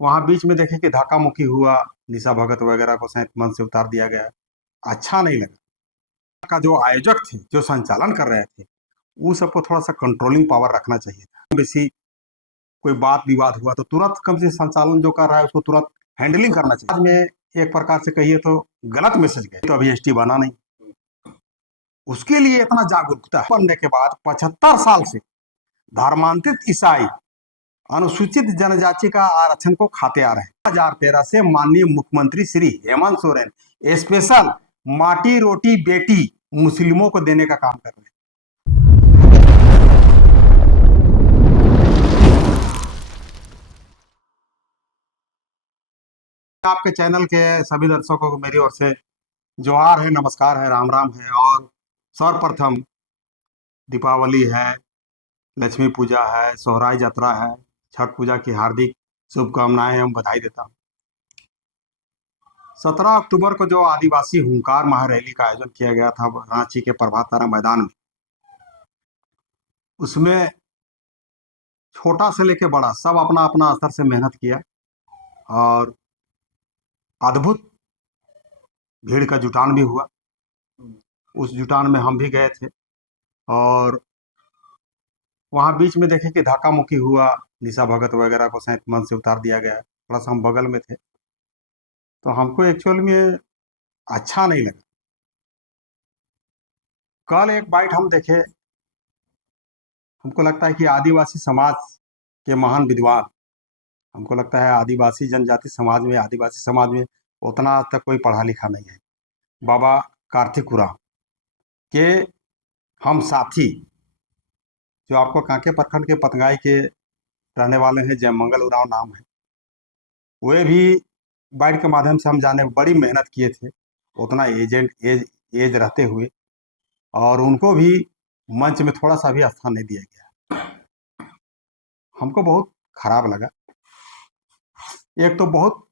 वहां बीच में देखे कि धक्का मुक्की हुआ, निशा भगत वगैरह को शायद मंच से उतार दिया गया। अच्छा नहीं लगा। का जो आयोजक थे, जो संचालन कर रहे थे, वो सबको थोड़ा सा कंट्रोलिंग पावर रखना चाहिए था। बेसी कोई बात विवाद हुआ तो तुरंत कम से संचालन जो कर रहा है उसको तुरंत हैंडलिंग करना चाहिए। आज में एक प्रकार से कहिए तो गलत मैसेज गए, तो अभी एसटी बना नहीं। उसके लिए इतना जागरूकता बनने के बाद 75 साल से धर्मांतरित ईसाई अनुसूचित जनजाति का आरक्षण को खाते आ रहे हैं। 2013 से माननीय मुख्यमंत्री श्री हेमंत सोरेन स्पेशल माटी रोटी बेटी मुस्लिमों को देने का काम कर रहे हैं। आपके चैनल के सभी दर्शकों को मेरी ओर से जोहार है, नमस्कार है, राम राम है। और सर्वप्रथम दीपावली है, लक्ष्मी पूजा है, सोहराई यात्रा है, छठ पूजा की हार्दिक शुभकामनाएं एवं बधाई देता हूँ। 17 अक्टूबर को जो आदिवासी हुंकार महारैली का आयोजन किया गया था रांची के प्रभात तारा मैदान में, उसमें छोटा से लेके बड़ा सब अपना अपना स्तर से मेहनत किया और अद्भुत भीड़ का जुटान भी हुआ। उस जुटान में हम भी गए थे और वहां बीच में देखे कि धक्का मुक्की हुआ, निशा भगत वगैरह को शायद मंच से उतार दिया गया। थोड़ा सा हम बगल में थे तो हमको एक्चुअल में अच्छा नहीं लगा। कल एक बाइट हम देखे, हमको लगता है कि आदिवासी समाज के महान विद्वान, हमको लगता है आदिवासी जनजाति समाज में, आदिवासी समाज में उतना तक कोई पढ़ा लिखा नहीं है। बाबा कार्तिक उरांव के हम साथी, जो आपको कांके प्रखंड के पतंगाई के रहने वाले हैं, जयमंगल उरांव नाम है, वे भी बाइट के माध्यम से हम जाने बड़ी मेहनत किए थे उतना एज रहते हुए, और उनको भी मंच में थोड़ा सा भी स्थान नहीं दिया गया। हमको बहुत खराब लगा। एक तो बहुत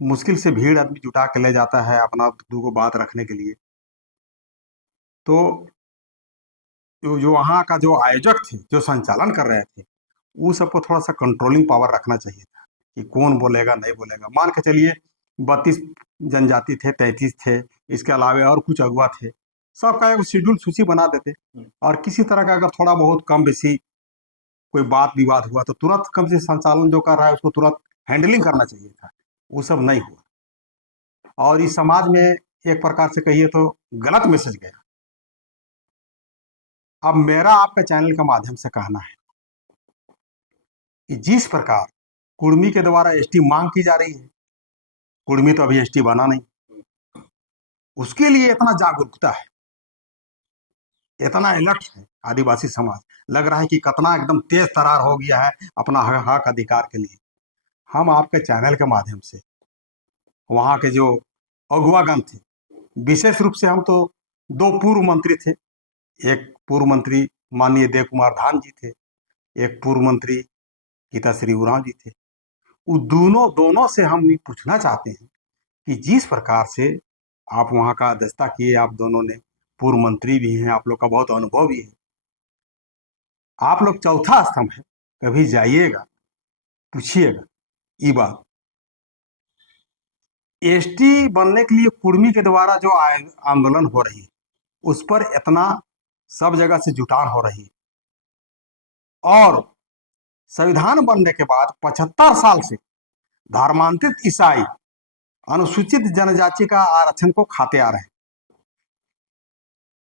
मुश्किल से भीड़ आदमी जुटा के ले जाता है अपना दो बात रखने के लिए, तो जो वहाँ का जो आयोजक थे, जो संचालन कर रहे थे, वो सबको थोड़ा सा कंट्रोलिंग पावर रखना चाहिए था कि कौन बोलेगा नहीं बोलेगा। मान के चलिए 32 जनजाति थे, 33 थे, इसके अलावा और कुछ अगुआ थे, सबका एक शेड्यूल सूची बना देते और किसी तरह का अगर थोड़ा बहुत कम बेसी कोई बात विवाद हुआ तो तुरंत कम से संचालन जो कर रहा है उसको तुरंत हैंडलिंग करना चाहिए था। वो सब नहीं हुआ और इस समाज में एक प्रकार से कहिए तो गलत मैसेज गया। अब मेरा आपका चैनल के माध्यम से कहना है कि जिस प्रकार कुर्मी के द्वारा एसटी मांग की जा रही है, कुर्मी तो अभी एसटी बना नहीं, उसके लिए इतना जागरूकता है, इतना अलर्ट है आदिवासी समाज, लग रहा है कि कितना एकदम तेज तरार हो गया है अपना हक अधिकार के लिए। हम आपके चैनल के माध्यम से वहां के जो अगुवागण थे, विशेष रूप से हम तो दो पूर्व मंत्री थे, एक पूर्व मंत्री माननीय देव कुमार धान जी थे, एक पूर्व मंत्री गीताश्री उरांव जी थे। वो दोनों से हम ये पूछना चाहते हैं कि जिस प्रकार से आप वहाँ का दस्ता किए, आप दोनों ने पूर्व मंत्री भी हैं, आप लोग का बहुत अनुभव भी है, आप लोग चौथा स्तंभ है, कभी जाइएगा पूछिएगा ये बात। एसटी बनने के लिए कुर्मी के द्वारा जो आंदोलन हो रही है उस पर इतना सब जगह से जुटान हो रही है, और संविधान बनने के बाद 75 साल से धर्मांतरित ईसाई अनुसूचित जनजाति का आरक्षण को खाते आ रहे हैं।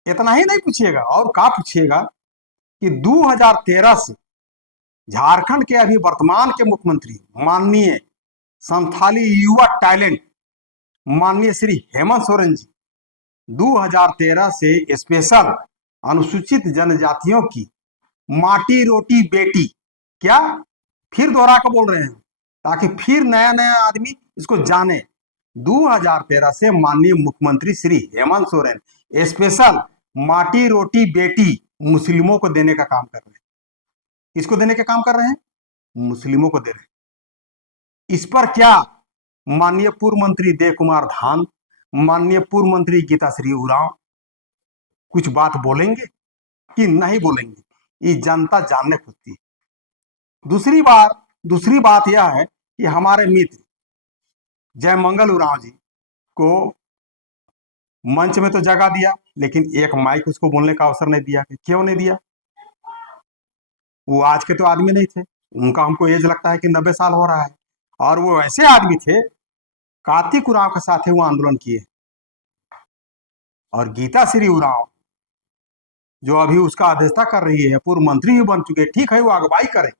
इतना ही नहीं पूछिएगा और क्या पूछिएगा कि 2013 से झारखंड के अभी वर्तमान के मुख्यमंत्री माननीय संथाली युवा टैलेंट माननीय श्री हेमंत सोरेन जी 2013 से स्पेशल अनुसूचित जनजातियों की माटी रोटी बेटी, क्या फिर दोहरा कर बोल रहे हैं ताकि फिर नया नया आदमी इसको जाने। 2013 से माननीय मुख्यमंत्री श्री हेमंत सोरेन स्पेशल माटी रोटी बेटी मुस्लिमों को देने का काम कर रहे हैं। किसको देने का काम कर रहे हैं? मुस्लिमों को दे रहे हैं। इस पर क्या माननीय पूर्व मंत्री देव कुमार धान, माननीय पूर्व मंत्री गीताश्री उरांव कुछ बात बोलेंगे कि नहीं बोलेंगे? ये जनता जानने खोजती है। दूसरी बात यह है कि हमारे मित्र जयमंगल उरांव जी को मंच में तो जगह दिया, लेकिन एक माइक उसको बोलने का अवसर नहीं दिया। क्यों नहीं दिया? वो आज के तो आदमी नहीं थे, उनका हमको एज लगता है कि 90 साल हो रहा है, और वो ऐसे आदमी थे, कार्तिक उरांव के साथ वो आंदोलन किए। और गीता श्री उरांव जो अभी उसका अध्यक्षता कर रही है, पूर्व मंत्री भी बन चुके, ठीक है वो अगुवाई करे।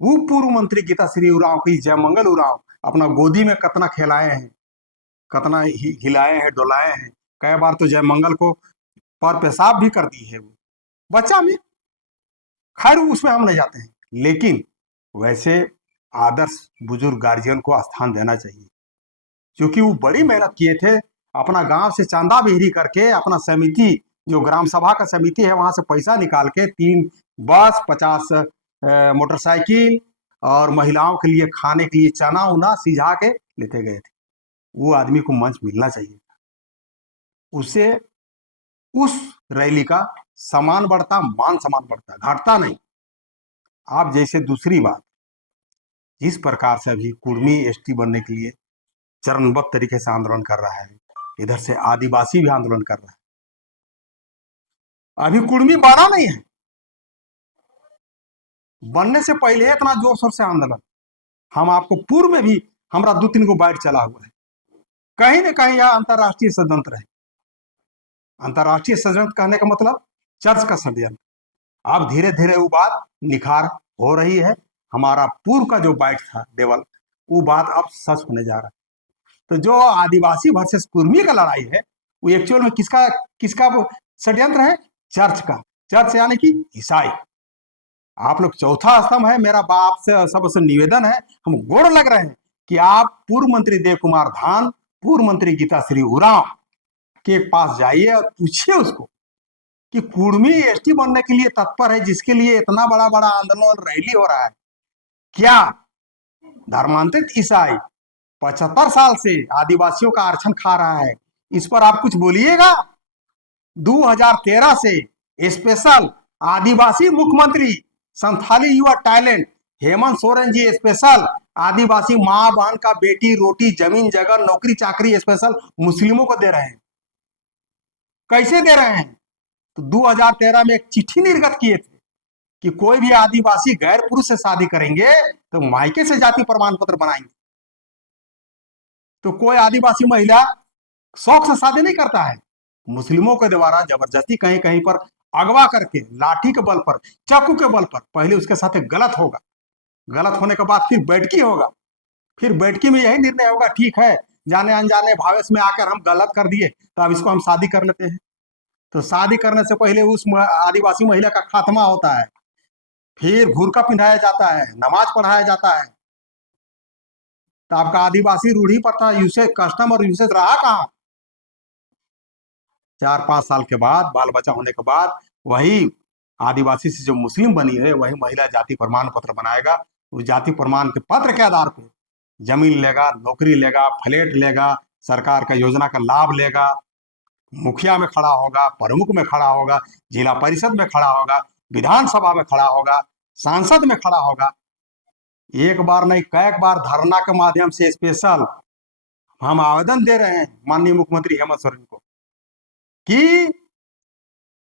वो पूर्व मंत्री गीता श्री उरांव की जयमंगल उरांव अपना गोदी में कतना खिलाए हैं, कतना हिलाए हैं, डोलाए हैं। कई बार तो जयमंगल को पर पेशाब भी कर दी है वो बच्चा में। खैर उसमें हम नहीं जाते हैं, लेकिन वैसे आदर्श बुजुर्ग गार्जियन को स्थान देना चाहिए, क्योंकि वो बड़ी मेहनत किए थे। अपना गांव से चांदा बिहरी करके अपना समिति, जो ग्राम सभा का समिति है, वहां से पैसा निकाल के 3 बस, 50 मोटरसाइकिल और महिलाओं के लिए खाने के लिए चना उना सिझा के लेते गए थे। वो आदमी को मंच मिलना चाहिए, उससे उस रैली का सम्मान बढ़ता, मान सम्मान बढ़ता, घटता नहीं। आप जैसे दूसरी बात, जिस प्रकार से अभी कुर्मी एसटी बनने के लिए चरणबद्ध तरीके से आंदोलन कर रहा है, इधर से आदिवासी भी आंदोलन कर रहा है। अभी कुर्मी बना नहीं है, बनने से पहले इतना जोर शोर से आंदोलन। हम आपको पूर्व में भी हमारा 2-3 गो बाइट चला हुआ है। कहीं ना कहीं यह अंतर्राष्ट्रीय षड्यंत्र है। अंतर्राष्ट्रीय षड्यंत्र कहने का मतलब चर्च का षड्यंत्र। अब धीरे धीरे वो बात निखार हो रही है। हमारा पूर्व का जो बाइट था देवल, वो बात अब सच होने जा रहा है। तो जो आदिवासी वर्सेस कुर्मी का लड़ाई है, वो एक्चुअल में किसका किसका षड्यंत्र है? चर्च का। चर्च यानी कि ईसाई। आप लोग चौथा स्तंभ है। मेरा बाप से सबसे निवेदन है, हम गोड़ लग रहे हैं कि आप पूर्व मंत्री देव कुमार धान, पूर्व मंत्री गीता श्री उरांव के पास जाइए और पूछिए उसको कि कुर्मी एसटी बनने के लिए तत्पर है, जिसके लिए इतना बड़ा बड़ा आंदोलन रैली हो रहा है, क्या धर्मांतरित ईसाई 75 साल से आदिवासियों का आरक्षण खा रहा है? इस पर आप कुछ बोलिएगा। 2013 से स्पेशल आदिवासी मुख्यमंत्री संथाली युवा टैलेंट हेमंत सोरेन जी स्पेशल आदिवासी मां बहन का बेटी रोटी जमीन जगह नौकरी चाकरी स्पेशल मुस्लिमों को दे रहे हैं। कैसे दे रहे हैं? तो 2013 में एक चिट्ठी निर्गत किए थे कि कोई भी आदिवासी गैर पुरुष से शादी करेंगे तो मायके से जाति प्रमाण पत्र बनाएंगे। तो कोई आदिवासी महिला शौक से शादी नहीं करता है, मुस्लिमों के द्वारा जबरदस्ती कहीं कहीं पर अगवा करके लाठी के बल पर, चाकू के बल पर पहले उसके साथ गलत होगा, गलत होने के बाद फिर बैठकी होगा, फिर बैठकी में यही निर्णय होगा ठीक है जाने अनजाने भावेश में आकर हम गलत कर दिए तो अब इसको हम शादी कर लेते हैं। तो शादी करने से पहले उस आदिवासी महिला का खात्मा होता है, फिर भुरका पिंधाया जाता है, नमाज पढ़ाया जाता है। तो आपका आदिवासी रूढ़ी प्रथा यूसेज कस्टम और यूसेज रहा कहाँ? 4-5 साल के बाद बाल बच्चा होने के बाद वही आदिवासी से जो मुस्लिम बनी है वही महिला जाति प्रमाण पत्र बनाएगा। उस जाति प्रमाण के पत्र के आधार पर जमीन लेगा, नौकरी लेगा, फ्लैट लेगा, सरकार का योजना का लाभ लेगा, मुखिया में खड़ा होगा, प्रमुख में खड़ा होगा, जिला परिषद में खड़ा होगा, विधानसभा में खड़ा होगा, सांसद में खड़ा होगा। एक बार नहीं कई बार धरना के माध्यम से स्पेशल हम आवेदन दे रहे हैं माननीय मुख्यमंत्री हेमंत सोरेन को कि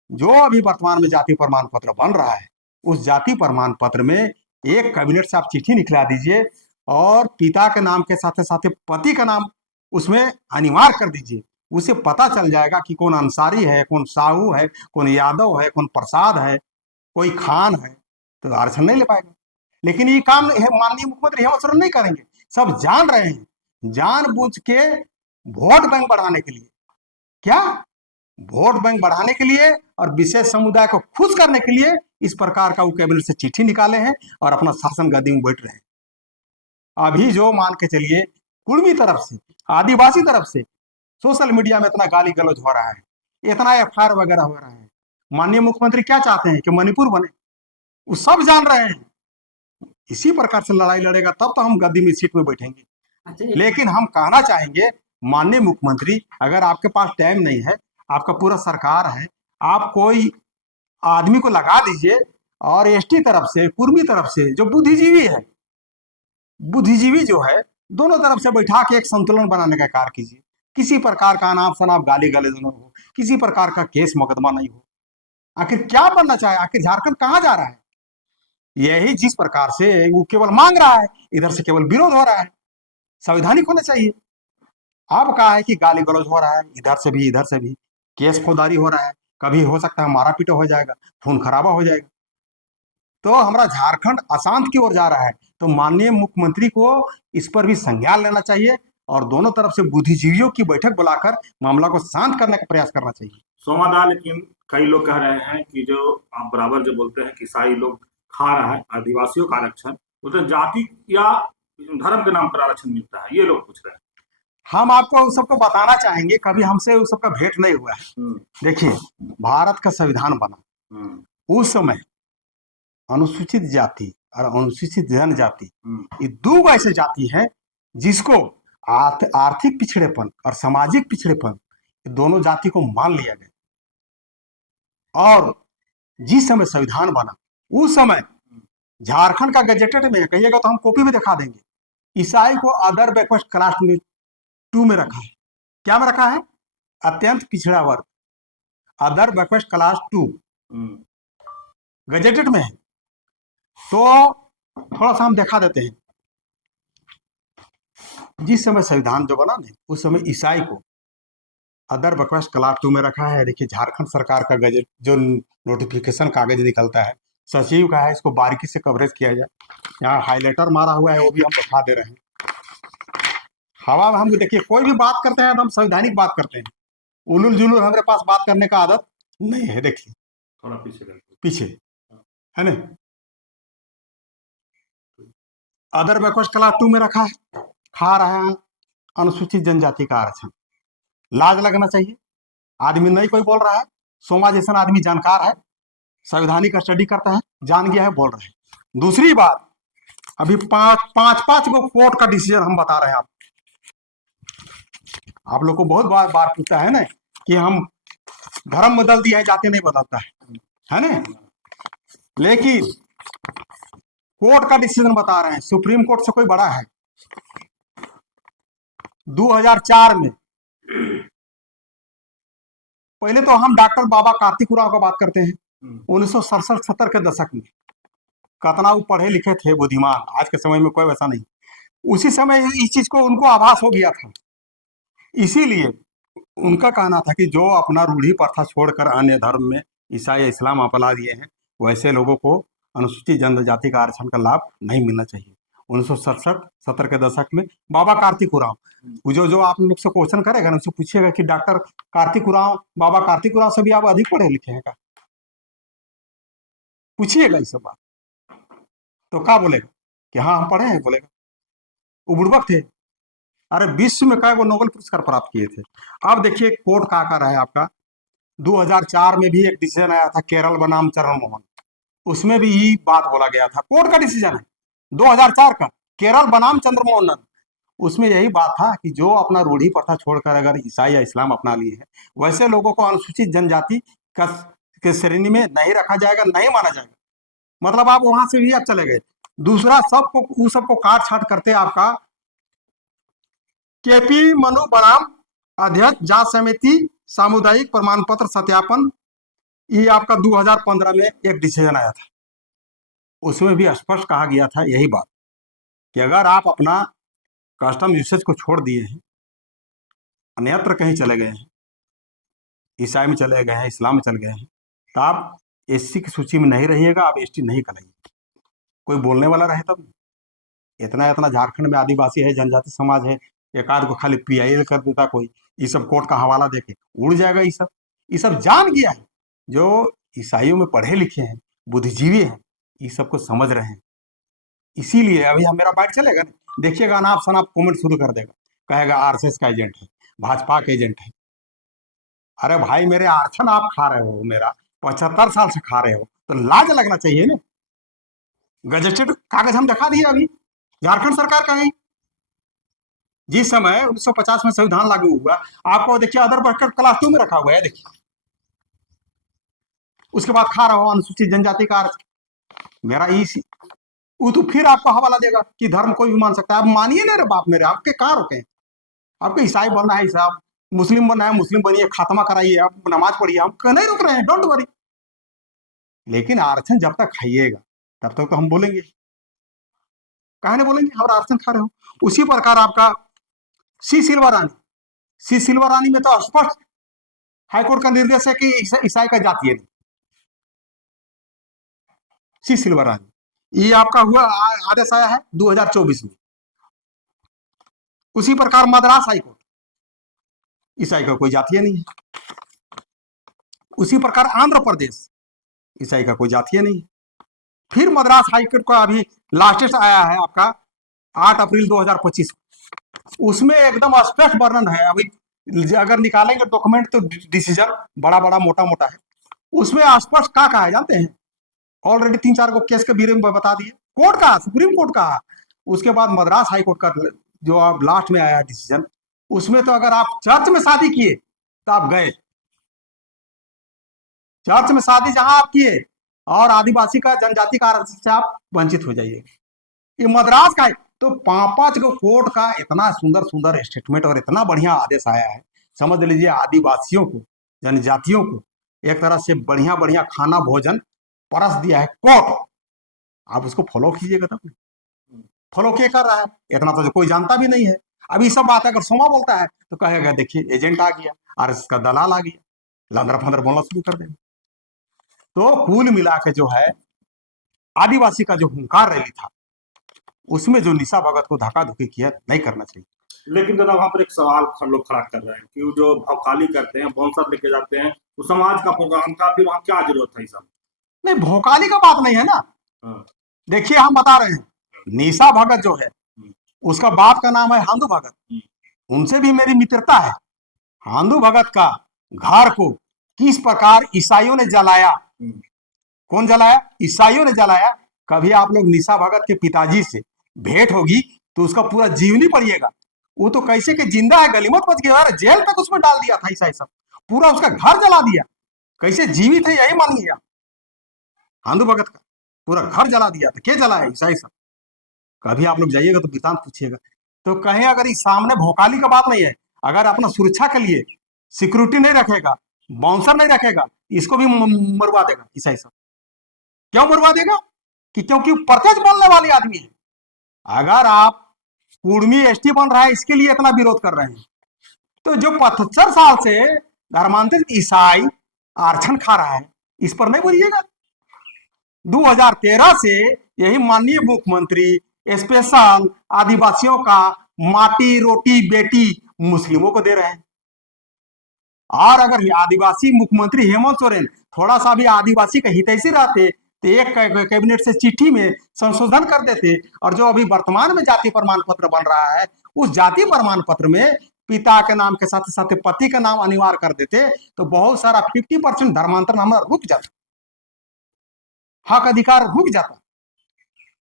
जो अभी वर्तमान में जाति प्रमाण पत्र बन रहा है उस जाति प्रमाण पत्र में एक कैबिनेट से आप चिट्ठी निकला दीजिए और पिता के नाम के साथ साथ पति का नाम उसमें अनिवार्य कर दीजिए। उसे पता चल जाएगा कि कौन अंसारी है, कौन साहू है, कौन यादव है, कौन प्रसाद है, कोई खान है, तो आरक्षण नहीं ले पाएगा। लेकिन ये काम माननीय मुख्यमंत्री हेमंत सोरेन नहीं करेंगे। सब जान रहे हैं, जानबूझ के वोट बैंक बढ़ाने के लिए, क्या वोट बैंक बढ़ाने के लिए और विशेष समुदाय को खुश करने के लिए इस प्रकार का वो कैबिनेट से चिट्ठी निकाले हैं और अपना शासन गद्दी में बैठ रहे हैं। अभी जो मान के चलिए कुर्मी तरफ से, आदिवासी तरफ से सोशल मीडिया में इतना गाली गलौज हो रहा है, इतना एफआईआर वगैरह हो रहा है। माननीय मुख्यमंत्री क्या चाहते हैं कि मणिपुर बने? वो सब जान रहे हैं। इसी प्रकार से लड़ाई लड़ेगा तब तो हम गद्दी में सीट में बैठेंगे। लेकिन हम कहना चाहेंगे माननीय मुख्यमंत्री, अगर आपके पास टाइम नहीं है, आपका पूरा सरकार है, आप कोई आदमी को लगा दीजिए और एसटी तरफ से, कुर्मी तरफ से जो बुद्धिजीवी है बुद्धिजीवी जो है दोनों तरफ से बैठा के एक संतुलन बनाने का कार्य कीजिए। किसी प्रकार का अनाप शनाप गाली गलौज न हो, किसी प्रकार का केस मुकदमा नहीं हो। आखिर क्या बनना चाहे, आखिर झारखंड कहाँ जा रहा है? यही जिस प्रकार से वो केवल मांग रहा है, इधर से केवल विरोध हो रहा है। संवैधानिक होना चाहिए। अब कहा है कि गाली गलौज हो रहा है, इधर से भी इधर से भी केस फौजदारी हो रहा है, कभी हो सकता है मारा पीटा हो जाएगा, खून खराबा हो जाएगा। तो हमारा झारखंड अशांत की ओर जा रहा है। तो माननीय मुख्यमंत्री को इस पर भी संज्ञान लेना चाहिए और दोनों तरफ से बुद्धिजीवियों की बैठक बुलाकर मामला को शांत करने का प्रयास करना चाहिए। सोमादा, लेकिन कई लोग कह रहे हैं कि जो आप बराबर जो बोलते हैं कि ईसाई लोग खा रहा है आदिवासियों का आरक्षण, तो जाति या धर्म के नाम पर आरक्षण मिलता है, ये लोग पूछ रहे हैं। हम आपको उस सबको बताना चाहेंगे, कभी हमसे उस सबका भेंट नहीं हुआ है। देखिए, भारत का संविधान बना उस समय अनुसूचित जाति और अनुसूचित जनजाति, ये दो ऐसे जाति हैं जिसको आर्थिक पिछड़ेपन और सामाजिक पिछड़ेपन दोनों जाति को मान लिया गया। और जिस समय संविधान बना उस समय झारखंड का गजेटेड में कहिएगा तो हम कॉपी भी दिखा देंगे, ईसाई को अदर बैकवर्ड क्लास में 2 में रखा है। क्या में रखा है? अत्यंत पिछड़ा वर्ग, अदर बैकवर्ड क्लास 2 गजेटेड में है। तो थोड़ा सा हम दिखा देते हैं। जिस समय संविधान जो बना ना उस समय ईसाई को अदर बैकवर्ड क्लास 2 में रखा है। देखिए, झारखंड सरकार का गजेट जो नोटिफिकेशन कागज निकलता है, सचिव का है, इसको बारीकी से कवरेज किया जाए। यहाँ हाईलाइटर मारा हुआ है, वो भी हम दिखा दे रहे हैं। हवा में हम देखिए कोई भी बात करते हैं तो हम संवैधानिक बात करते हैं, उलूल जुलूल हमारे पास बात करने का आदत नहीं है। देखिए थोड़ा पीछे है ना, अदर बैकवर्ड क्लास 2 में रखा है, खा रहा है अनुसूचित जनजाति का आरक्षण। लाज लगना चाहिए। आदमी नहीं कोई बोल रहा है, सोमा जैसा आदमी जानकार है, संवैधानिक का स्टडी करता है, जान गया है, बोल रहे हैं। दूसरी बात, अभी पांच गो कोर्ट का डिसीजन हम बता रहे हैं आप लोग को बहुत बार पूछता है ना कि हम धर्म बदल दिया है, जाति नहीं बदलता है ना। लेकिन कोर्ट का डिसीजन बता रहे हैं, सुप्रीम कोर्ट से कोई बड़ा है। 2004 में, पहले तो हम डॉक्टर बाबा कार्तिक उरांव का बात करते हैं। 1967-70 के दशक में कतना वो पढ़े लिखे थे, बुद्धिमान। आज के समय में कोई वैसा नहीं। उसी समय इस चीज को उनको आभास हो गया था। इसीलिए उनका कहना था कि जो अपना रूढ़ी प्रथा छोड़कर अन्य धर्म में ईसाई इस्लाम अपना दिए हैं, वैसे लोगों को अनुसूचित जनजाति का आरक्षण का लाभ नहीं मिलना चाहिए। 1967-70 के दशक में बाबा कार्तिक उरांव, जो आप लोग से क्वेश्चन करेगा ना, उससे पूछिएगा कि डॉक्टर कार्तिक उरांव, बाबा कार्तिक उरांव से भी आप अधिक पढ़े लिखे हैं क्या, पूछिएगा इस बात। तो क्या बोलेगा कि हाँ हम पढ़े हैं, बोलेगा। वो बुड़बक थे। अरे विश्व में कई वो नोबेल पुरस्कार प्राप्त किए थे। अब देखिए कोर्ट का आकर है आपका, 2004 में भी एक डिसीजन आया था केरल बनाम चरण मोहन, उसमें भी यही बात बोला गया था। कोर्ट का डिसीजन है 2004 का, केरल बनाम चंद्रमोहन। उसमें यही बात था कि जो अपना रूढ़ी प्रथा छोड़कर अगर ईसाई या इस्लाम अपना लिए है, वैसे लोगों को अनुसूचित जनजाति के श्रेणी में नहीं रखा जाएगा, नहीं माना जाएगा। मतलब आप वहां से भी आप चले गए। दूसरा, सबको काट छाट करते आपका केपी मनु बनाम अध्यक्ष जांच समिति सामुदायिक प्रमाण पत्र सत्यापन, ये आपका 2015 में एक डिसीजन आया था। उसमें भी स्पष्ट कहा गया था यही बात कि अगर आप अपना कस्टम यूसेज को छोड़ दिए हैं, अन्यत्र कहीं चले गए हैं, ईसाई में चले गए हैं, इस्लाम में चले गए हैं, तो आप एससी की सूची में नहीं रहिएगा, आप एसटी नहीं करेंगे। कोई बोलने वाला रहे तब। इतना झारखंड में आदिवासी है, जनजाति समाज है, एक आध को खाली पीआईएल कर देता कोई, ये सब कोर्ट का हवाला देके उड़ जाएगा। ये सब जान गया है। जो ईसाइयों में पढ़े लिखे हैं, बुद्धिजीवी हैं, ये सबको समझ रहे हैं। इसीलिए अभी हम मेरा बाइट चलेगा ना, देखिएगा अनाप शनाप कमेंट शुरू कर देगा, कहेगा आरएसएस का एजेंट है, भाजपा का एजेंट है। अरे भाई, मेरे आरक्षण आप खा रहे हो, मेरा 75 साल से खा रहे हो, तो लाज लगना चाहिए ना। गजेटेड कागज हम दिखा दिए अभी, झारखंड सरकार का है। जिस समय 1950 में संविधान लागू हुआ, आपको देखिए अदर बैकवर्ड क्लास 2 में रखा हुआ है। देखिए, उसके बाद खा रहा हो अनुसूचित जनजाति का आरक्षण। मेरा वो तो फिर आपको हवाला देगा कि धर्म कोई भी मान सकता है। आप मानिए ना रे बाप मेरे, आपके कहाँ रोके हैं? आपको ईसाई बनना है साहब, मुस्लिम बनना है मुस्लिम बनिए, खात्मा कराइए, आप नमाज पढ़िए, हम नहीं रोक रहे हैं, डोंट वरी। लेकिन आरक्षण जब तक खाइएगा तब तक तो हम बोलेंगे, काहे नहीं बोलेंगे, हम आरक्षण खा रहे हो। उसी प्रकार आपका सी सिल्वा रानी, सी सिल्वा रानी में तो स्पष्ट हाईकोर्ट का निर्देश है कि ईसाई का जातीय नहीं। सी सिल्वा रानी ये आपका हुआ आदेश आया है 2024 में। उसी प्रकार मद्रास हाईकोर्ट, ईसाई का कोई जातीय नहीं है। उसी प्रकार आंध्र प्रदेश, ईसाई का कोई जातीय नहीं है। फिर मद्रास हाईकोर्ट का अभी लास्टेस्ट आया है आपका 8 अप्रैल 2025, उसमें एकदम स्पष्ट वर्णन है। अभी अगर निकालेंगे डॉक्यूमेंट तो डिसीजन बड़ा बड़ा मोटा मोटा है, उसमें स्पष्ट क्या कहा है जानते हैं? ऑलरेडी 3-4 को केस के बारे में बता दिए, कोर्ट का, सुप्रीम कोर्ट का। उसके बाद मद्रास हाईकोर्ट का जो अब लास्ट में आया डिसीजन, उसमें तो अगर आप चर्च में शादी किए तो आप गए, चर्च में शादी जहां आप किए और आदिवासी का जनजाति का आरक्षण से आप वंचित हो जाइए। ये मद्रास का है। तो 5-5 को कोर्ट का इतना सुंदर सुंदर स्टेटमेंट और इतना बढ़िया आदेश आया है, समझ लीजिए आदिवासियों को, जनजातियों को एक तरह से बढ़िया बढ़िया खाना भोजन परस दिया है कोर्ट। आप उसको फॉलो कीजिएगा तब। फॉलो क्या कर रहा है इतना तो कोई जानता भी नहीं है। अब ये सब बात अगर सोमा बोलता है तो कहेगा देखिए एजेंट आ गया और इसका दलाल आ गया, लंदर फंदर बोलना शुरू कर देगा। तो कुल मिला के जो है आदिवासी का जो हुंकार रैली था, उसमें जो निशा भगत को धक्का धुकी किया, नहीं करना चाहिए। लेकिन दादा वहां पर एक सवाल लोग खड़ा कर रहे हैं कि वो जो भौकाली करते हैं, बॉन्सर लेके जाते हैं, वो समाज का प्रोग्राम था, फिर वहां क्या जरूरत है सब? नहीं, भोकाली का बात नहीं है ना। हाँ। देखिए हम बता रहे हैं, निशा भगत जो है उसका बाप का नाम है हांदू भगत, उनसे भी मेरी मित्रता है। हांदू भगत का घर को किस प्रकार ईसाइयों ने जलाया, कौन जलाया? ईसाइयों ने जलाया। कभी आप लोग निशा भगत के पिताजी से भेंट होगी तो उसका पूरा जीवनी पढ़िएगा। वो तो कैसे के जिंदा है, गलीमत बच गया, अरे जेल तक उसमें डाल दिया था ईसाई सब, पूरा उसका घर जला दिया। कैसे जीवित है यही मानिए आप। हांदू भगत का पूरा घर जला दिया था, क्या जला है? ईसाई सब। कभी आप लोग जाइएगा तो वृतांत पूछिएगा। तो कहीं अगर इस सामने भोकाली का बात नहीं है, अगर अपना सुरक्षा के लिए सिक्योरिटी नहीं रखेगा, बाउंसर नहीं रखेगा, इसको भी मरवा देगा ईसाई सब। क्यों मरवा देगा? कि क्योंकि प्रत्यक्ष बोलने वाले आदमी है। अगर आप कुर्मी एसटी बन रहा है इसके लिए इतना विरोध कर रहे हैं, तो जो 75 साल से धर्मांतरित ईसाई आरक्षण खा रहा है इस पर नहीं बोलिएगा। 2013 से यही माननीय मुख्यमंत्री स्पेशल आदिवासियों का माटी रोटी बेटी मुस्लिमों को दे रहे हैं। और अगर आदिवासी मुख्यमंत्री हेमंत सोरेन थोड़ा सा भी आदिवासी का हितैषी रहते तो एक कैबिनेट से चिट्ठी में संशोधन कर देते, और जो अभी वर्तमान में जाति प्रमाण पत्र बन रहा है उस जाति प्रमाण पत्र में पिता के नाम के साथ साथ पति का नाम अनिवार्य कर देते, तो बहुत सारा 50% धर्मांतरण हमारा रुक जाता, हक अधिकार रुक जाता।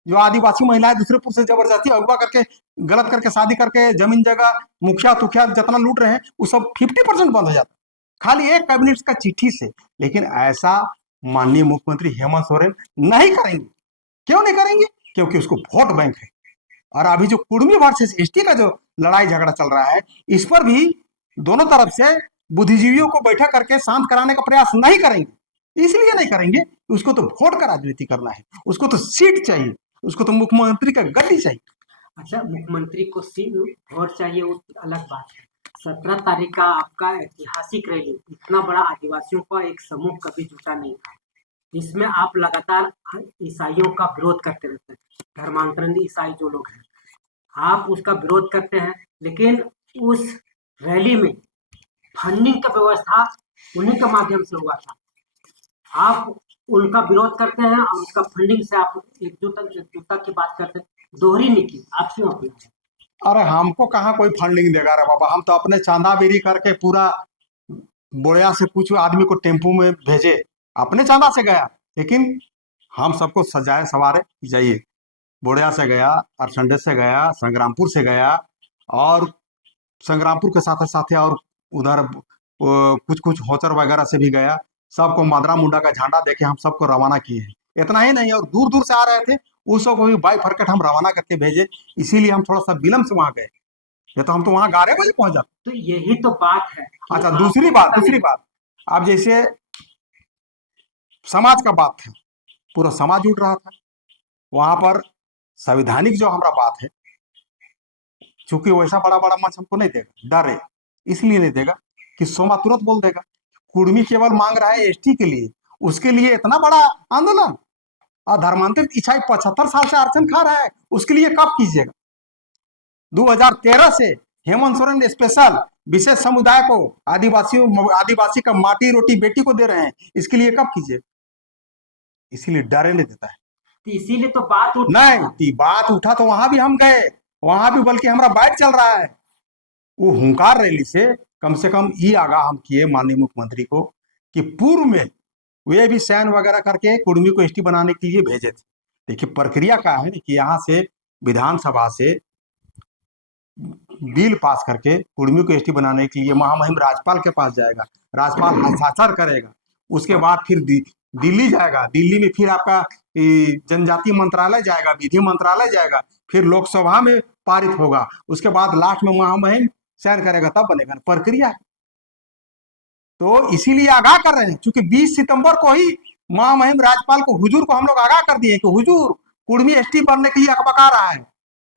जो आदिवासी महिलाएं दूसरे पुरुष से जबरदस्ती अगवा करके गलत करके शादी करके जमीन जगह मुखिया तुखिया जितना लूट रहे हैं वो सब 50% बंद हो जाता, खाली एक कैबिनेट का चिट्ठी से। लेकिन ऐसा माननीय मुख्यमंत्री हेमंत सोरेन नहीं करेंगे। क्यों नहीं करेंगे? क्योंकि उसको वोट बैंक है। और अभी जो कुर्मी वर्सेस एसटी का जो लड़ाई झगड़ा चल रहा है, इस पर भी दोनों तरफ से बुद्धिजीवियों को बैठा करके शांत कराने का प्रयास नहीं करेंगे। इसलिए नहीं करेंगे, उसको तो वोट का राजनीति करना है, उसको तो सीट चाहिए, उसको तो मुख्यमंत्री का गद्दी चाहिए। अच्छा, मुख्यमंत्री को वोट चाहिए वो अलग बात है। 17 तारीख का आपका ऐतिहासिक रैली, इतना बड़ा आदिवासियों का एक समूह कभी जुटा नहीं था। इसमें आप लगातार ईसाइयों का विरोध करते रहते हैं, धर्मांतरण ईसाई जो लोग हैं, आप उसका विरोध करते हैं। लेकिन उस रैली में फंडिंग का व्यवस्था उन्हीं के माध्यम से हुआ था। आप उनका विरोध करते हैं और उसका फंडिंग से आप एकजुटता की बात करते हैं, दोहरी नीति आप क्यों अपना रहे हैं? अरे हमको कहाँ कोई फंडिंग देगा रे बाबा, हम तो अपने चांदाबिरी करके पूरा बोड़िया से कुछ आदमी को टेम्पू में भेजे, अपने चांदा से गया। लेकिन हम सबको सजाए सवारे जाइए, बोड़िया से गया, अरसंडे से गया, संग्रामपुर से गया, और संग्रामपुर के साथ साथ और उधर कुछ कुछ होचर वगैरह से भी गया। सबको मादरा मुंडा का झंडा देके हम सबको रवाना किए हैं। इतना ही नहीं, और दूर दूर से आ रहे थे उस सब को भी बाइफरकेट हम रवाना करके भेजे, इसीलिए हम थोड़ा सा विलम्ब से वहां गए, ये तो हम तो वहां 11 बजे पहुंच जाते। तो यही तो बात है कि अच्छा, आपको दूसरी पता नहीं। बात, अब जैसे समाज का बात था, पूरा समाज उठ रहा था वहां पर, संवैधानिक जो हमारा बात है, चूंकि वैसा बड़ा बड़ा मंच हमको नहीं देगा, डर है इसलिए नहीं देगा कि सोमा तुरंत बोल देगा कुर्मी केवल मांग रहा है एसटी के लिए, उसके लिए इतना बड़ा आंदोलन, और धर्मांतरित ईसाई 75 साल से आरक्षण खा रहा है, उसके लिए कब कीजिएगा? 2013 से हेमंत सोरेन स्पेशल विशेष समुदाय को, आदिवासी का माटी रोटी बेटी को दे रहे हैं, इसके लिए कब कीजिए? इसीलिए डरे नहीं देता है। तो इसीलिए तो बात उठ नहीं, बात उठा तो वहां भी हम गए, वहां भी बल्कि हमारा बाइट चल रहा है। वो हुंकार रैली से कम ये आगाह हम किए माननीय मुख्यमंत्री को कि पूर्व में वे भी सैन वगैरह करके कुर्मी को एसटी बनाने के लिए भेजे थे। देखिए प्रक्रिया क्या है कि यहाँ से विधानसभा से बिल पास करके कुर्मी को एसटी बनाने के लिए महामहिम राज्यपाल के पास जाएगा, राज्यपाल हस्ताक्षर करेगा, उसके बाद फिर दिल्ली जाएगा, दिल्ली में फिर आपका जनजातीय मंत्रालय जाएगा, विधि मंत्रालय जाएगा, फिर लोकसभा में पारित होगा, उसके बाद लास्ट में महामहिम साइन करेगा, तब बनेगा। प्रक्रिया है, तो इसीलिए आगाह कर रहे हैं, क्योंकि 20 सितंबर को ही महामहिम राज्यपाल को, हुजूर को हम लोग आगाह कर दिए कि हुजूर कुर्मी एसटी बनने के लिए अकबका रहा है,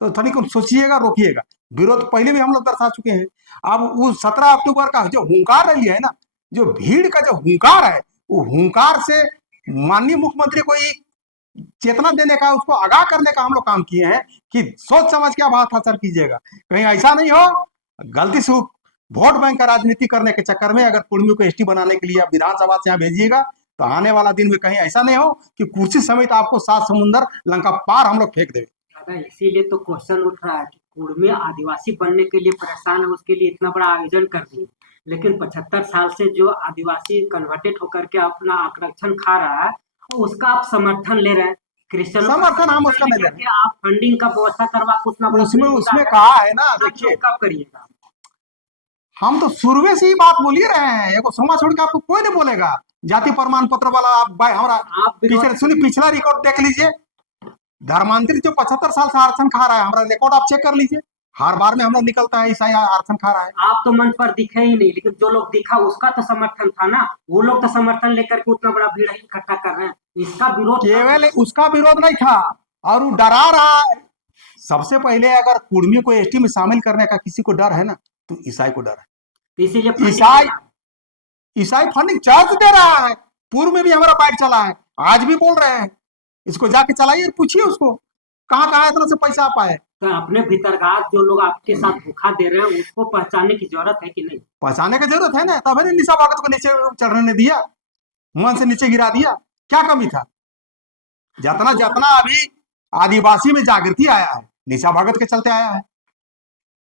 तो थोड़ी कुछ सोचिएगा, रोकिएगा। विरोध पहले भी हम लोग दर्शा चुके हैं। अब वो 17 अक्टूबर का जो हुंकार रैली है ना, जो भीड़ का जो हुंकार है, वो हुंकार से माननीय मुख्यमंत्री को चेतना देने का, उसको आगाह करने का हम लोग काम किए हैं कि सोच समझ के आप हस्ताक्षर कीजिएगा, कहीं ऐसा नहीं हो गलती से वोट बैंक का राजनीति करने के चक्कर में अगर कुर्मी को एसटी बनाने के लिए आप विधानसभा से यहाँ भेजिएगा, तो आने वाला दिन में कहीं ऐसा नहीं हो कि कुर्सी समेत आपको 7 समुंदर लंका पार हम लोग फेंक देंगे। इसीलिए तो क्वेश्चन उठ रहा है कि कुर्मी आदिवासी बनने के लिए परेशान है, उसके लिए इतना बड़ा आयोजन कर दिए, लेकिन 75 साल से जो आदिवासी कन्वर्टेड होकर के अपना आरक्षण खा रहा है, उसका आप समर्थन ले रहे हैं। क्रिश्चियन समर्थन हम उसका नहीं ले रहे, आप फंडिंग का व्यवस्था करवा कुछ उसमें कहा है ना, देखिए कब करिएगा? हम तो शुरू से ही बात बोल ही रहे हैं, एगो समाज छोड़ के आपको कोई नहीं बोलेगा। जाति प्रमाण पत्र वाला आप हमारा सुनिए, पिछला रिकॉर्ड देख लीजिए, धर्मांतरित जो 75 साल से आरक्षण खा रहा है, हमारा रिकॉर्ड आप चेक कर लीजिए, हर बार में हम लोग निकलता है ईसाई आरक्षण खा रहा है। आप तो मंच पर दिखे ही नहीं, लेकिन जो लोग दिखा उसका तो समर्थन था ना, वो लोग तो समर्थन लेकर के उतना बड़ा भीड़ इकट्ठा कर रहे हैं, इसका विरोध केवल उसका विरोध नहीं था, और वो डरा रहा है। सबसे पहले अगर कुर्मी को एसटी में शामिल करने का किसी को डर है ना, तो ईसाई को डर है। इसीलिए ईसाई फंडिंग चार्ज दे रहा है, पूर्व में भी हमारा बाइट चला है, आज भी बोल रहे हैं, इसको जाके चलाइए और पूछिए उसको कहाँ कहाँ इतना से पैसा आ पाए। तो अपने भीतरगात जो लोग आपके साथ धोखा दे रहे हैं, उसको पहचानने की जरूरत है कि नहीं? पहचानने की जरूरत है ना, तभी निशा भगत को नीचे चढ़ने दिया, मन से नीचे गिरा दिया, क्या कमी था? जितना अभी आदिवासी में जागृति आया है, निशा भगत के चलते आया है।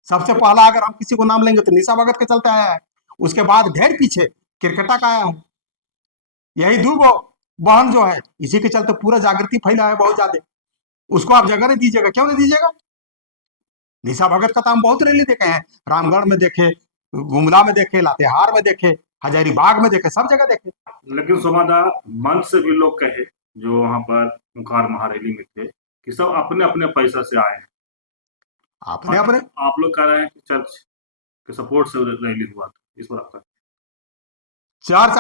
सबसे पहला अगर हम किसी को नाम लेंगे तो निशा भगत के चलते आया है, उसके बाद ढेर पीछे क्रिकेटा का आया है, यही दो बहन जो है, इसी के चलते पूरा जागृति फैला है बहुत ज्यादा। उसको आप जगह नहीं दीजिएगा, क्यों नहीं दीजिएगा? निशा भगत का तो हम बहुत रैली देखे हैं, रामगढ़ में देखे, गुमला में देखे, लातेहार में देखे, हजारीबाग में देखे, सब जगह देखे। लेकिन सोमादा मंच से भी लोग कहे जो वहां पर हुंकार महारैली में थे कि सब अपने अपने पैसा से आए हैं, अपने अपने। आप लोग कह रहे हैं कि चर्च के सपोर्ट से रैली हुआ था, इस पर आपका? चर्च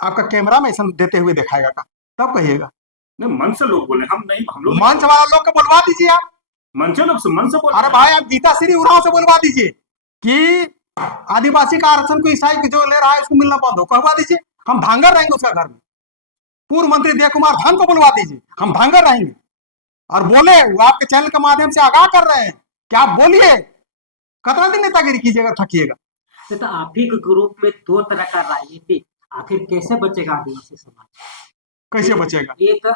आपका कैमरा में ऐसा देते हुए दिखाएगा का, तब कहिएगा। नहीं, मंच से लोग बोले, हम लोग मंच वाला लोग को बुलवा दीजिए आप, मंच से बोल। अरे भाई आप गीता श्री उरांव से बुलवा दीजिए कि आदिवासी का आरक्षण को ईसाई जो ले रहा है उसको मिलना बंद हो, कहवा दीजिए, हम भांगर रहेंगे उसका घर में। पूर्व मंत्री देव कुमार धाम को बुलवा दीजिए, हम भांगर रहेंगे, और बोले वो आपके चैनल के माध्यम से आगाह कर रहे हैं कि आप बोलिए, कितना दिन नेतागिरी कीजिएगा, थकिएगा। तो आप ही के ग्रुप में 2 तरह का राजनीति, आखिर कैसे बचेगा आदिवासी समाज? कैसे बचेगा? एक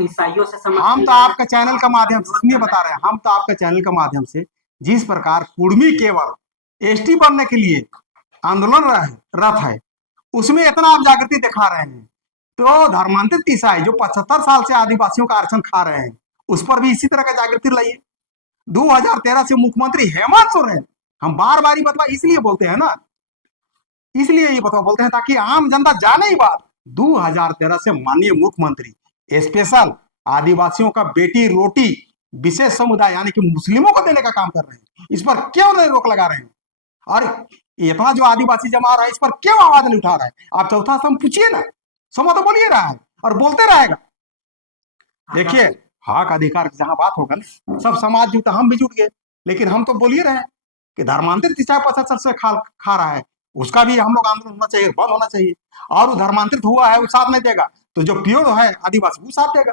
ईसाइयों से समाज, हम तो आपके चैनल का माध्यम से सुनिए बता रहे हैं, हम तो आपके चैनल के माध्यम से जिस प्रकार कुर्मी केवल एसटी बनने के लिए आंदोलन रथ है, उसमें इतना आप जागृति दिखा रहे हैं, तो धर्मांतरित ईसाई जो 75 साल से आदिवासियों का आरक्षण खा रहे हैं, उस पर भी इसी तरह का जागृति लाइए। 2013 से मुख्यमंत्री हेमंत सोरेन, हम बार बार ही बतवा इसलिए बोलते हैं ना, इसलिए ये बतवा बोलते हैं ताकि आम जनता जाने ही बात, 2013 से माननीय मुख्यमंत्री स्पेशल आदिवासियों का बेटी रोटी विशेष समुदाय यानी कि मुस्लिमों को देने का काम कर रहे हैं, इस पर क्यों नहीं रोक लगा रहे हैं? और इतना जो आदिवासी जमा रहा है, इस पर क्यों आवाज नहीं उठा रहा है? आप चौथा स्तंभ पूछिए ना, समा तो बोलिए रहा है और बोलते रहेगा। देखिए, हक अधिकार की जहां बात होगा ना, सब समाज जुटा, हम भी जुट गए, लेकिन हम तो बोलिए रहे हैं कि धर्मांतरित चाहे 75 से खा रहा है, उसका भी हम लोग आंदोलन होना चाहिए, बंद होना चाहिए। और वो धर्मांतरित हुआ है, वो साथ नहीं देगा, तो जो प्योर है आदिवासी वो साथ देगा।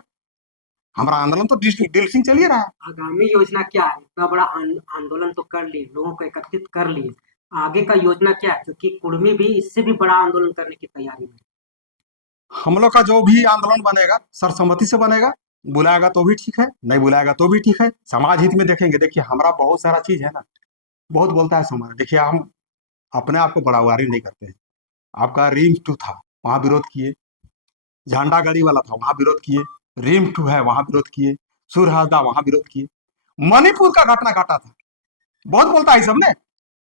हमारा आंदोलन तो डिस्टिंग चलिए रहा है। आगामी योजना क्या है? इतना बड़ा आंदोलन तो कर लिए, लोगों को एकत्रित कर लिए, आगे का योजना क्या है? क्योंकि कुर्मी भी इससे भी बड़ा आंदोलन करने की तैयारी में। हम लोग का जो भी आंदोलन बनेगा सर्वसम्मति से बनेगा, बुलाएगा तो भी ठीक है, नहीं बुलाएगा तो भी ठीक है, समाज हित में देखेंगे। देखिए, हमारा बहुत सारा चीज है ना, बहुत बोलता है समाज। देखिए, हम अपने आप को बड़ावारी नहीं करते हैं। आपका रीम 2 था, वहां विरोध किए, झंडा गाड़ी वाला था, वहां विरोध किए, रीम 2 है, वहां विरोध किए, सुरहदा वहां विरोध किए, मणिपुर का घटना घटा था, बहुत बोलता है सबने।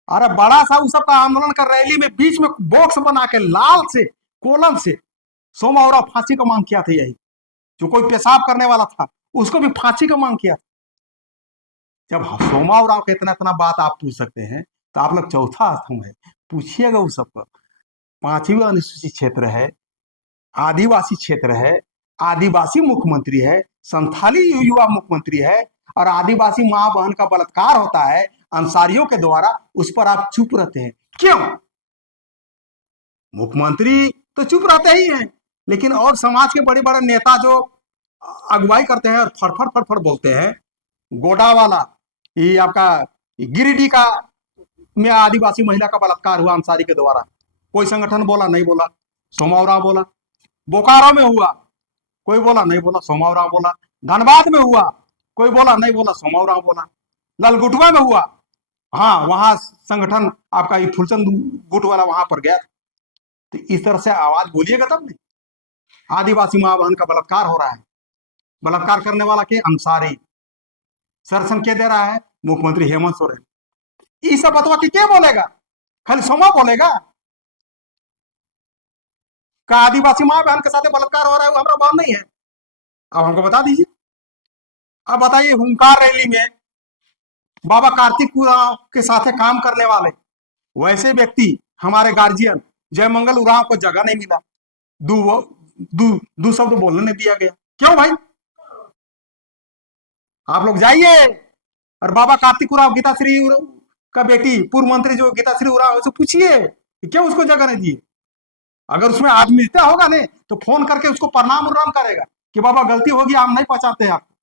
अरे बड़ा सा उस सबका आंदोलन कर रैली में बीच में बॉक्स बना के लाल से कोलम से सोमावरा फांसी का मांग किया था। यही जो कोई पेशाब करने वाला था उसको भी फांसी का मांग किया था। जब सोमावरा के इतना इतना बात आप पूछ सकते हैं, तो आप लोग चौथा स्तंभ है, पूछिएगा उस सबको। 5वीं अनुसूचित क्षेत्र है, आदिवासी क्षेत्र है, आदिवासी मुख्यमंत्री है, संथाली युवा मुख्यमंत्री है, और आदिवासी मां बहन का बलात्कार होता है अंसारियों के द्वारा, उस पर आप चुप रहते हैं क्यों? मुख्यमंत्री तो चुप रहते ही हैं, लेकिन और समाज के बड़े बड़े नेता जो अगुवाई करते हैं और फड़फड़ फड़फड़ बोलते हैं, गोडा वाला, ये आपका गिरिडीह का में आदिवासी महिला का बलात्कार हुआ अंसारी के द्वारा, कोई संगठन बोला नहीं बोला, सोमावरा बोला। बोकारो में हुआ, कोई बोला नहीं बोला, सोमावरा बोला। धनबाद में हुआ, कोई बोला नहीं बोला, सोमावरा बोला। ललगुटवा में हुआ, हाँ वहां संगठन आपका फुलचंद गुट वाला वहां पर गया। तो इस तरह से आवाज बोलिएगा तब नहीं। आदिवासी मां बहन का बलात्कार हो रहा है, बलात्कार करने वाला के अंसारी, सरसन के दे रहा है मुख्यमंत्री हेमंत सोरेन। इस सब बतवा की क्या बोलेगा? खाली सोमा बोलेगा का आदिवासी मां बहन के साथ बलात्कार हो रहा है वो हमारा बहन नहीं है? अब हमको बता दीजिए। अब बताइए, हुंकार रैली में बाबा कार्तिक के साथ काम करने वाले वैसे व्यक्ति, हमारे गार्जियन जयमंगल उरांव को जगह नहीं मिला, दो शब्द बोलने नहीं दिया गया। क्यों भाई? आप लोग जाइए और बाबा कार्तिक उरांव, गीताश्री का बेटी, पूर्व मंत्री जो गीताश्री उरांव, उससे पूछिए कि क्यों उसको जगह नहीं दिए। अगर उसमें आत्मीयता होगा ने तो फोन करके उसको प्रणाम उराम करेगा कि बाबा गलती होगी, हम नहीं पहचानते हैं आपको।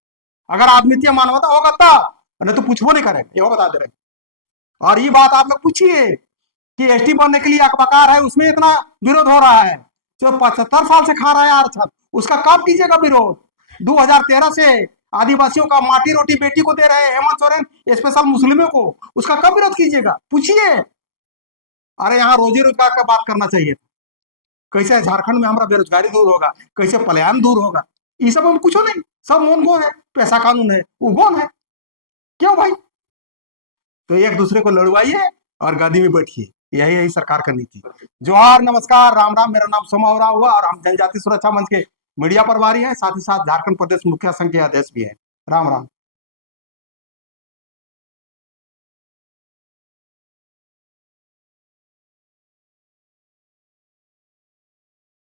अगर आत्मीयता मानवता होगा तब, नहीं तो पूछबो नहीं करेगा, ये बता दे रहे। और ये बात आप लोग पूछिए कि एसटी बनने के लिए अखबाकार है, उसमें इतना विरोध हो रहा है, जो 75 साल से खा रहा है आरक्षण, उसका कब कीजिएगा विरोध? 2013 से आदिवासियों का माटी रोटी बेटी को दे रहे हैं हेमंत सोरेन, स्पेशल मुस्लिमों को, उसका कब विरोध कीजिएगा? पूछिए। अरे यहाँ रोजी रोजगार का बात करना चाहिए, कैसे झारखंड में हमारा बेरोजगारी दूर होगा, कैसे पलायन दूर होगा, ये सब हम कुछ नहीं, सब मौन गो है, पैसा कानून है, वो गौन है। क्यों भाई? तो एक दूसरे को लड़वाइए और गद्दी में बैठिए, यही सरकार का नीति। जोहार, नमस्कार, राम राम। मेरा नाम सोमावरा हुआ और हम जनजाति सुरक्षा मंच के मीडिया प्रभारी हैं, साथ ही साथ झारखंड प्रदेश मुखिया संघ के अध्यक्ष भी हैं। राम राम।